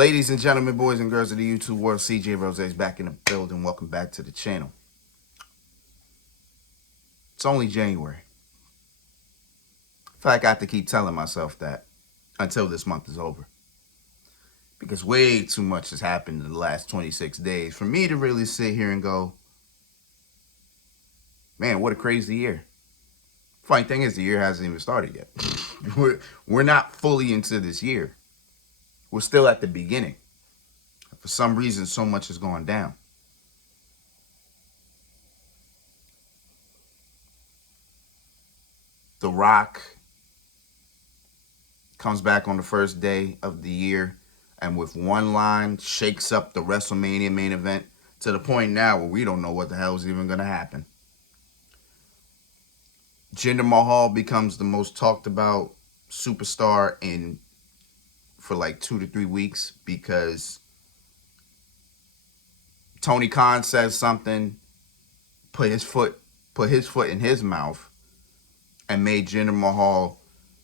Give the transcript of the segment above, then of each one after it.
Ladies and gentlemen, boys and girls of the YouTube world, CJ Rose is back in the building. Welcome back to the channel. It's only January. In fact, I have to keep telling myself that until this month is over. Because way too much has happened in the last 26 days for me to really sit here and go, man, what a crazy year. Funny thing is, the year hasn't even started yet. We're not fully into this year. We're still at the beginning. For some reason, so much has gone down. The Rock comes back on the first day of the year and with one line shakes up the WrestleMania main event to the point now where we don't know what the hell is even going to happen. Jinder Mahal becomes the most talked about superstar for like 2 to 3 weeks because Tony Khan says something, put his foot in his mouth, and made Jinder Mahal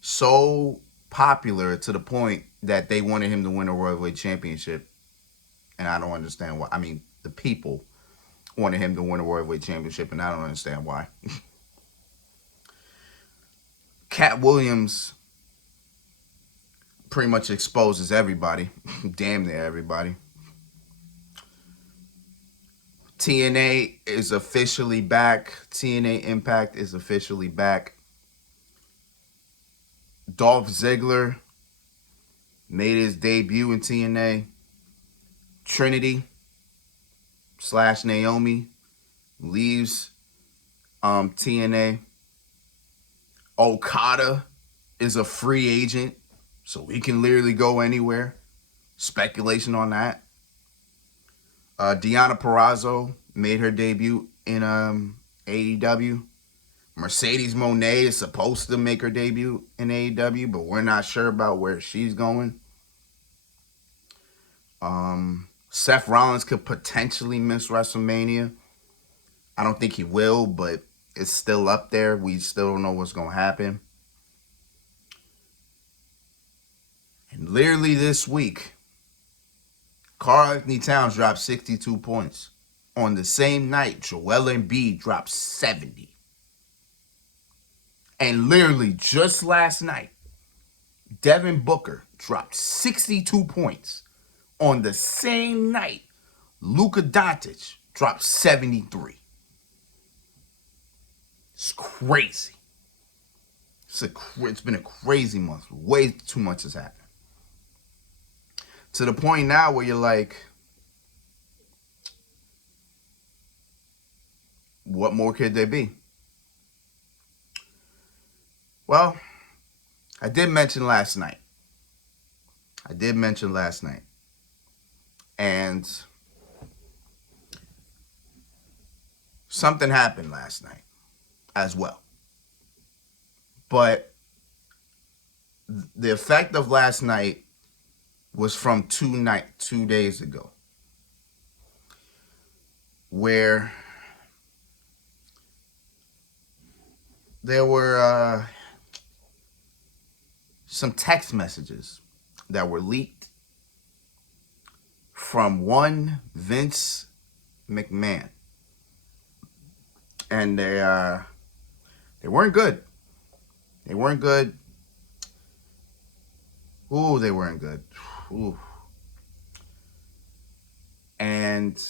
so popular to the point that they wanted him to win a Royal Championship. And I don't understand why. I mean, the people wanted him to win a Royal Championship, and I don't understand why. Cat Williams pretty much exposes everybody. Damn near everybody. TNA is officially back. TNA Impact is officially back. Dolph Ziggler made his debut in TNA. Trinity / Naomi leaves TNA. Okada is a free agent, so he can literally go anywhere. Speculation on that. Deonna Purrazzo made her debut in AEW. Mercedes Moné is supposed to make her debut in AEW, but we're not sure about where she's going. Seth Rollins could potentially miss WrestleMania. I don't think he will, but it's still up there. We still don't know what's going to happen. And literally this week, Karl-Anthony Towns dropped 62 points. On the same night, Joel Embiid dropped 70. And literally just last night, Devin Booker dropped 62 points. On the same night, Luka Doncic dropped 73. It's crazy. It's been a crazy month. Way too much has happened. To the point now where you're like, what more could there be? Well, I did mention last night. And something happened last night as well. But the effect of last night was from 2 days ago, where there were some text messages that were leaked from one Vince McMahon, and they weren't good. They weren't good. Ooh, they weren't good. Ooh. And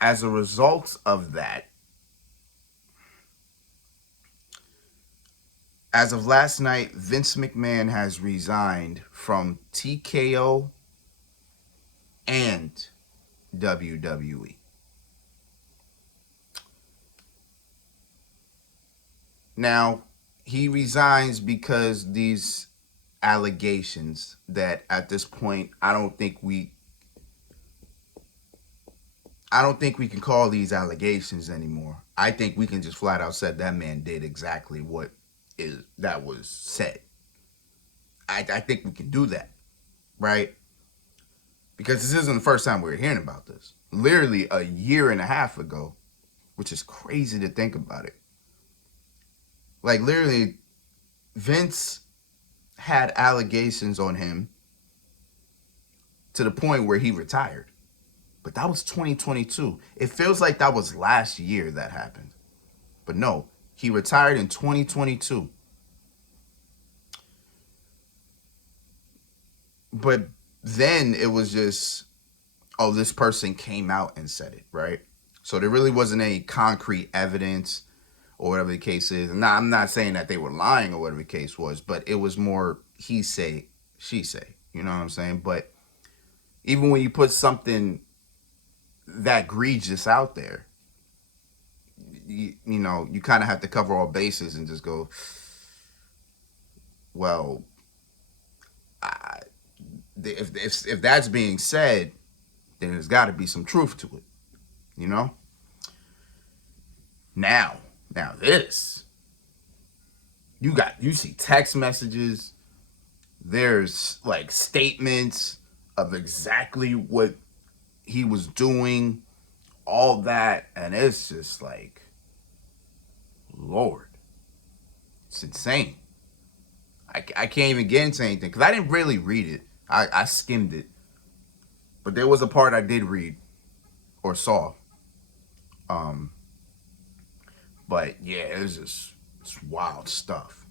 as a result of that, as of last night, Vince McMahon has resigned from TKO and WWE. Now, he resigns because these allegations that at this point, I don't think we can call these allegations anymore. I think we can just flat out say that man did exactly what that was said. I think we can do that, right? Because this isn't the first time we're hearing about this. Literally a year and a half ago, which is crazy to think about it. Like, literally, Vince had allegations on him to the point where he retired. But that was 2022. It feels like that was last year that happened. But no, he retired in 2022. But then it was just, oh, this person came out and said it, right? So there really wasn't any concrete evidence or whatever the case is. And I'm not saying that they were lying or whatever the case was, but it was more he say, she say. You know what I'm saying? But even when you put something that egregious out there, you know, you kind of have to cover all bases and just go, well, I, if that's being said, then there's got to be some truth to it, you know? Now this, you see text messages, there's like statements of exactly what he was doing, all that, and it's just like, Lord, it's insane. I can't even get into anything because I didn't really read it. I skimmed it, but there was a part I did read or saw. But yeah, it's wild stuff.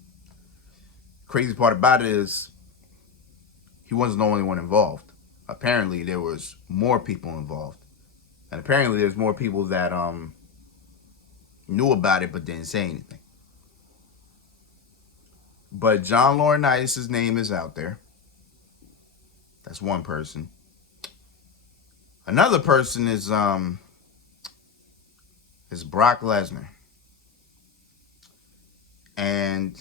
Crazy part about it is he wasn't the only one involved. Apparently, there was more people involved, and apparently, there's more people that knew about it but didn't say anything. But John Laurinaitis' name is out there. That's one person. Another person is Brock Lesnar. And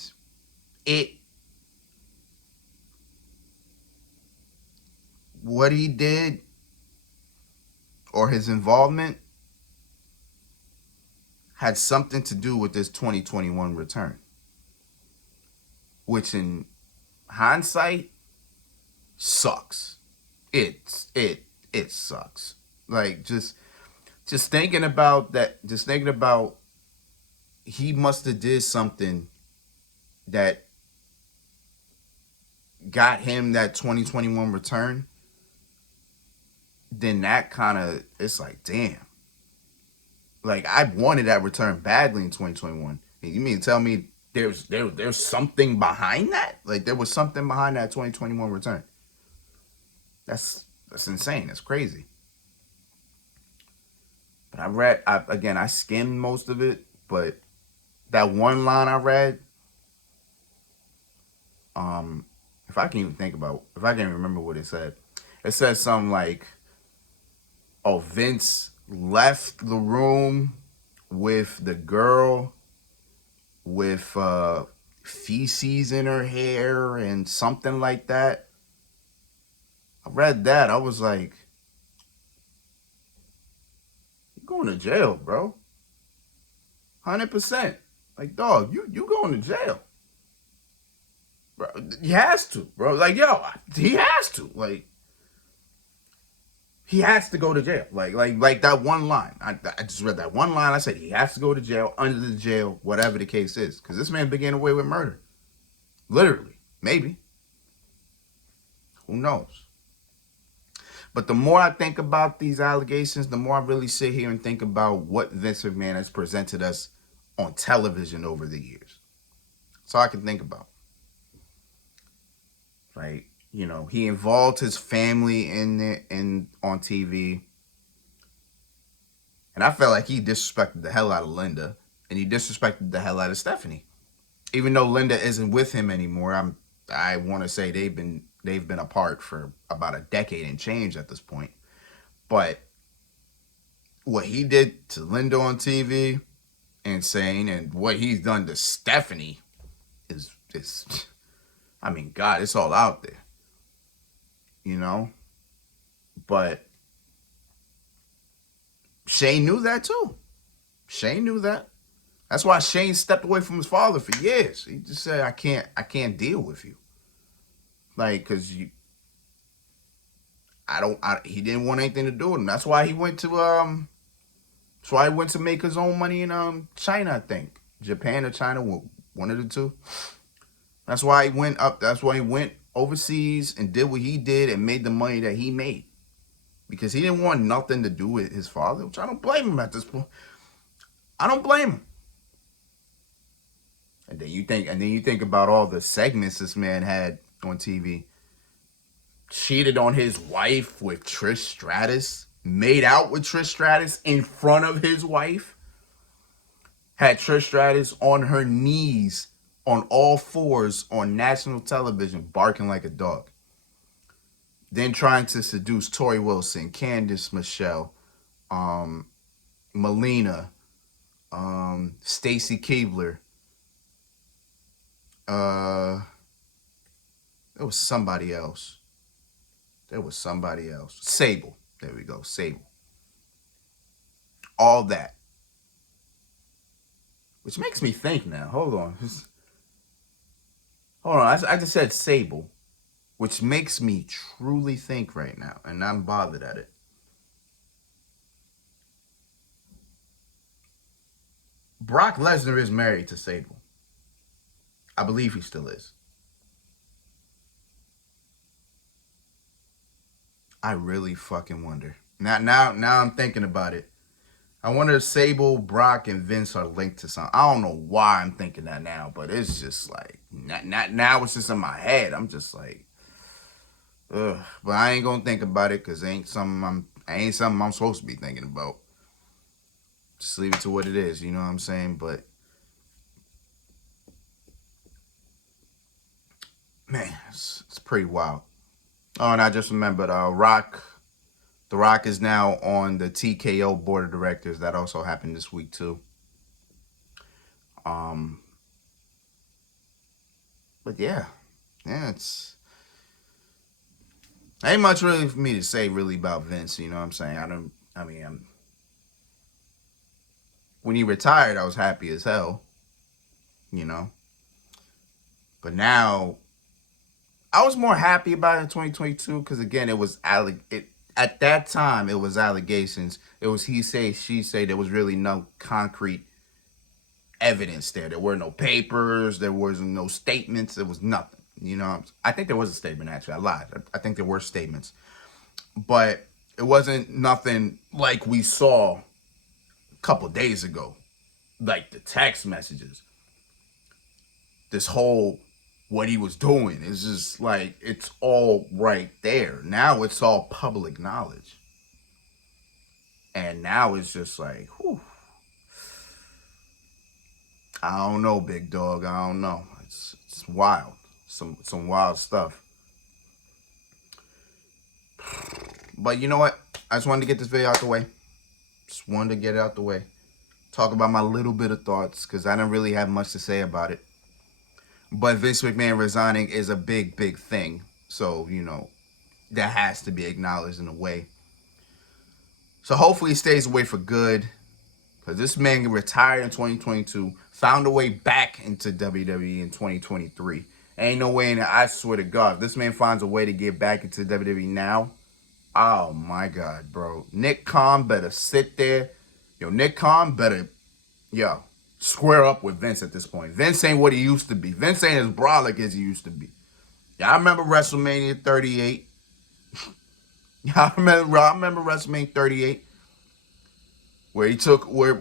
what he did or his involvement had something to do with this 2021 return, which in hindsight sucks. It sucks. Like just thinking about that, just thinking about he must have did something that got him that 2021 return. Then that kind of, it's like, damn. Like, I wanted that return badly in 2021. You mean to tell me there's something behind that? Like, there was something behind that 2021 return. That's insane. That's crazy. But I skimmed most of it, but that one line I read, if I can remember what it said something like, oh, Vince left the room with the girl with feces in her hair and something like that. I read that. I was like, you're going to jail, bro. 100%. Like, dog, you going to jail. Bro, he has to, bro. Like, yo, he has to. Like, he has to go to jail. Like that one line. I just read that one line. I said he has to go to jail, under the jail, whatever the case is. Because this man began away with murder. Literally. Maybe. Who knows? But the more I think about these allegations, the more I really sit here and think about what Vince McMahon has presented us on television over the years. That's all I can think about. Right? You know, he involved his family in on TV. And I felt like he disrespected the hell out of Linda. And he disrespected the hell out of Stephanie. Even though Linda isn't with him anymore, I want to say they've been apart for about a decade and change at this point. But what he did to Linda on TV, insane, and what he's done to Stephanie is I mean, God, it's all out there. You know? But Shane knew that too. Shane knew that. That's why Shane stepped away from his father for years. He just said, I can't deal with you. Like, cause he didn't want anything to do with him. That's why he went to make his own money in China, I think. Japan or China, one of the two. That's why he went overseas and did what he did and made the money that he made. Because he didn't want nothing to do with his father, which I don't blame him at this point. I don't blame him. And then you think about all the segments this man had on TV. Cheated on his wife with Trish Stratus, made out with Trish Stratus in front of his wife, had Trish Stratus on her knees on all fours on national television barking like a dog. Then trying to seduce Tori Wilson, Candice Michelle, Melina, Stacy Keibler. There was somebody else. Sable. There we go. Sable. All that. Which makes me think now. Hold on. I just said Sable. Which makes me truly think right now. And I'm bothered at it. Brock Lesnar is married to Sable. I believe he still is. I really fucking wonder. Now I'm thinking about it. I wonder if Sable, Brock, and Vince are linked to something. I don't know why I'm thinking that now, but it's just like now it's just in my head. I'm just like, ugh. But I ain't gonna think about it because it ain't something I'm supposed to be thinking about. Just leave it to what it is. You know what I'm saying? But man, it's pretty wild. Oh, and I just remembered, The Rock is now on the TKO board of directors. That also happened this week too. But yeah, it's ain't much really for me to say really about Vince. You know what I'm saying? When he retired, I was happy as hell. You know, but now I was more happy about it in 2022 because again, at that time it was allegations. It was he say, she say. There was really no concrete evidence there. There were no papers. There was no statements. There was nothing. You know, I think there was a statement actually. I lied. I think there were statements, but it wasn't nothing like we saw a couple days ago, like the text messages. This whole what he was doing is just like it's all right there. Now it's all public knowledge. And now it's just like, whew. I don't know, big dog. I don't know. It's wild. Some wild stuff. But you know what? I just wanted to get this video out the way. Just wanted to get it out the way. Talk about my little bit of thoughts because I don't really have much to say about it. But Vince McMahon resigning is a big, big thing. So, you know, that has to be acknowledged in a way. So hopefully he stays away for good. Because this man retired in 2022. Found a way back into WWE in 2023. Ain't no way in it. I swear to God. If this man finds a way to get back into WWE now. Oh my God, bro. Nick Khan better sit there. Nick Khan better, square up with Vince at this point. Vince ain't what he used to be. Vince ain't as brolic as he used to be. Yeah, I remember WrestleMania 38. I remember WrestleMania 38, where he took where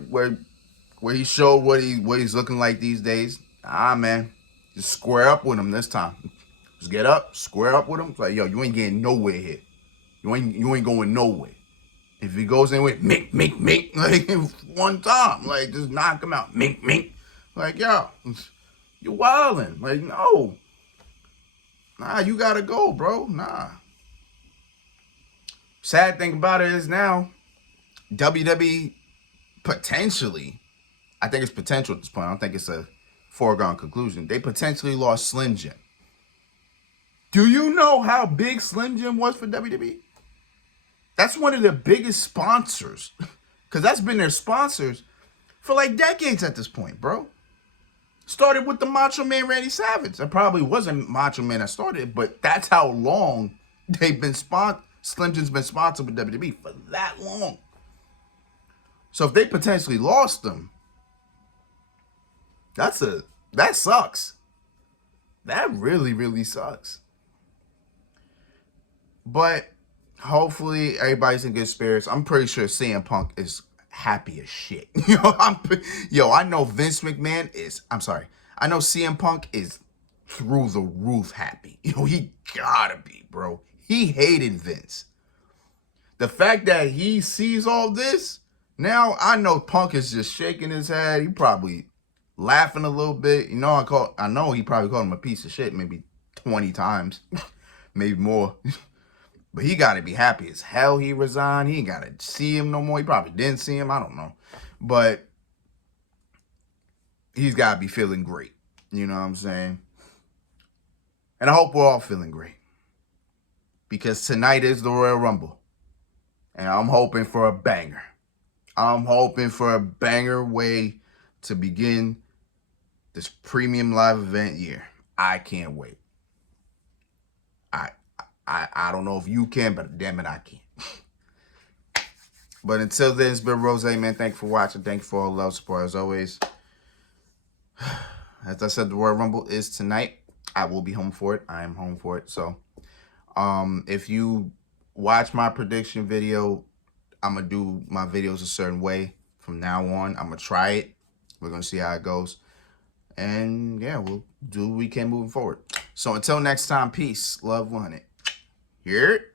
he showed what he's looking like these days. Man, just square up with him this time. Just get up, square up with him. It's like, yo, you ain't getting nowhere here. You ain't going nowhere. If he goes in with mink, like one time, like just knock him out, mink, like yo, you're wildin', like no, you gotta go, bro, nah. Sad thing about it is now, WWE potentially, I think it's potential at this point. I don't think it's a foregone conclusion. They potentially lost Slim Jim. Do you know how big Slim Jim was for WWE? That's one of the biggest sponsors. Because that's been their sponsors for like decades at this point, bro. Started with the Macho Man Randy Savage. It probably wasn't Macho Man that started, but that's how long they've been sponsored. Slim Jim's been sponsored with WWE for that long. So if they potentially lost them, that sucks. That really, really sucks. But hopefully everybody's in good spirits. I'm pretty sure CM Punk is happy as shit. I know Vince McMahon is. I'm sorry. I know CM Punk is through the roof happy. He gotta be, bro. He hated Vince. The fact that he sees all this, now I know Punk is just shaking his head. He probably laughing a little bit. I know he probably called him a piece of shit maybe 20 times, maybe more. But he got to be happy as hell he resigned. He ain't got to see him no more. He probably didn't see him. I don't know. But he's got to be feeling great. You know what I'm saying? And I hope we're all feeling great. Because tonight is the Royal Rumble. And I'm hoping for a banger. I'm hoping for a banger way to begin this premium live event year. I can't wait. I don't know if you can, but damn it, I can. But until then, it's been Rose, man. Thank you for watching. Thank you for all the love, support, as always. As I said, the Royal Rumble is tonight. I will be home for it. I am home for it. So, if you watch my prediction video, I'm going to do my videos a certain way. From now on, I'm going to try it. We're going to see how it goes. And, yeah, we'll do what we can moving forward. So, until next time, peace, love, 100. Here.